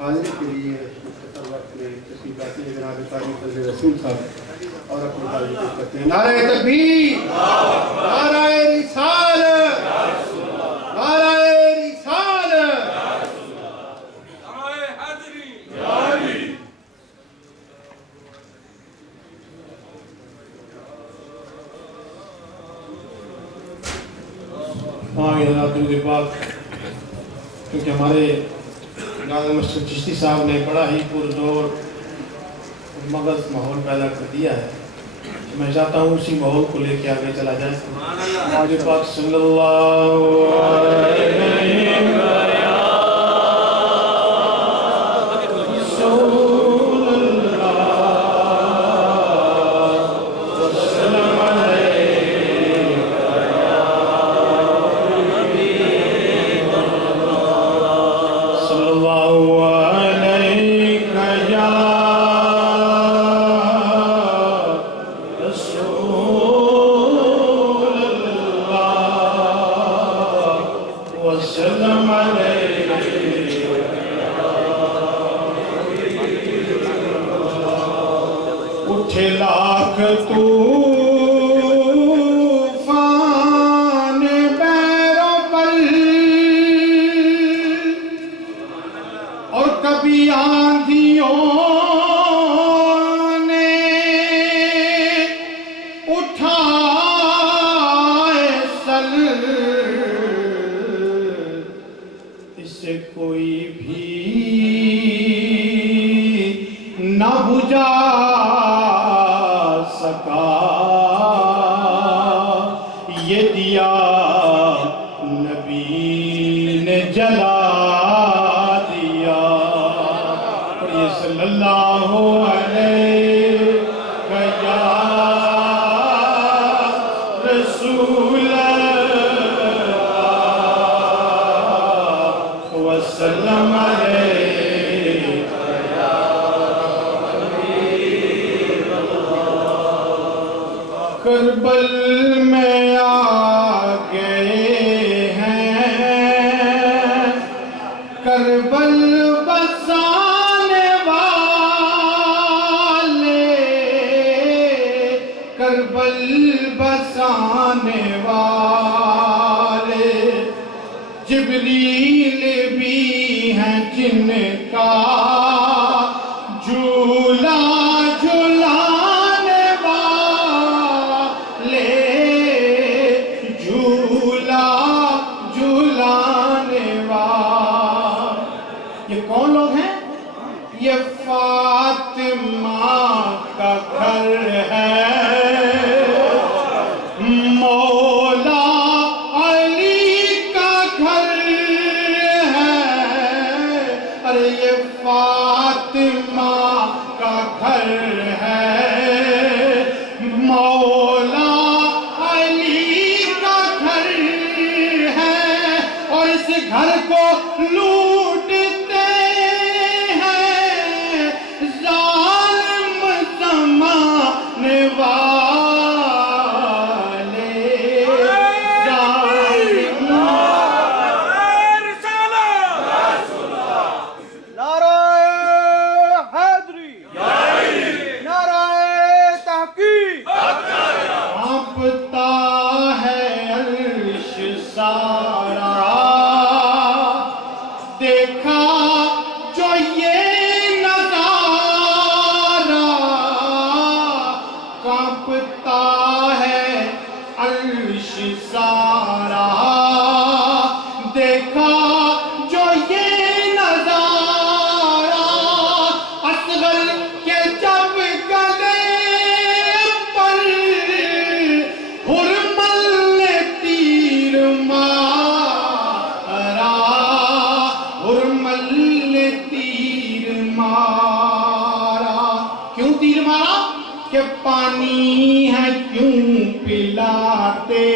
حاضری کے لیے مختصر وقت میں تشریف لاتے ہیں جناب قاری فضل رسول صاحب اور اپنی تعریف پیش کرتے ہیں۔ نعرہ تکبیر، نعرہ رسالت، نعرہ رسالت، نعرہ حیدری۔ حضرات درود پاک، کیونکہ ہمارے ناظم اشرف چشتی صاحب نے بڑا ہی پرزور مغز ماحول پیدا کر دیا ہے، میں چاہتا ہوں اسی ماحول کو لے کے آگے چلا جائے۔ حضرت پاک صلی اللہ علیہ اٹھے لاکھ طوفان بیر و بل اور کبھی آندھیوں نے اٹھائے سل، اس سے کوئی بھی نہ بجھا سکا، یہ دیا نبی نے جلا دیا۔ پڑھئے صلی اللہ علیہ یا رسول اللہ وسلم علیہ۔ کربل میں آ گئے ہیں کربل بسانے والے، کربل بسانے والے، جبریل بھی ہیں جن کا جھولا جھلانے والے، جھولا جھلانے والے۔ یہ کون لوگ ہیں؟ یہ فاطمہ کا گھر ہے، مولا علی کا گھر ہے، ارے یہ فاطمہ کا گھر ہے، مولا علی کا گھر ہے، اور اس گھر کو لوٹتے ہیں ظالم زمانے والے، ظالم۔ نعرہ حیدری، نعرہ تحقیق۔ کانپتا ہے عرش سارا، دیکھا جو یہ نظارہ، کانپتا ہے عرش سارا، دیکھا جو یہ نظارہ، اصغر کے جب گلے پر حرمل نے تیر مارا، حرمل نے تیر مارا۔ کیوں تیر مارا؟ کہ پانی ہے کیوں پلاتے،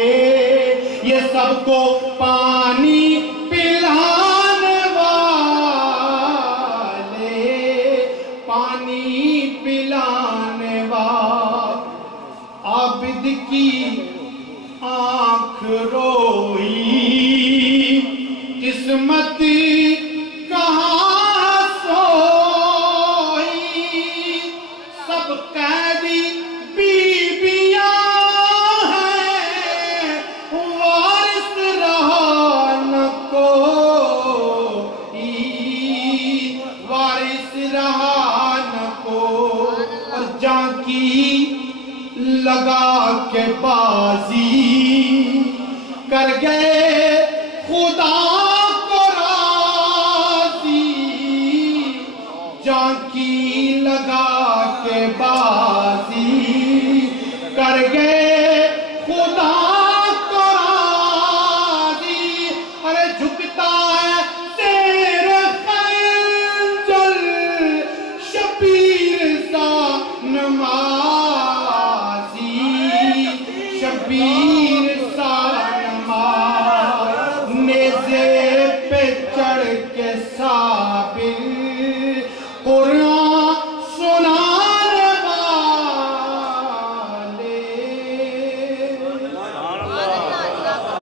یہ سب کو پانی پلانے والے، پانی پلانے والے۔ عابد کی آنکھ روئی، قسمت کہاں سو کی لگا کے بازی کر گئے خدا کو راضی ارے جھکتا ہے زیر خنجر شبیر سا نمازی شبیر سا نماز نیزے پہ چڑھ کے صابر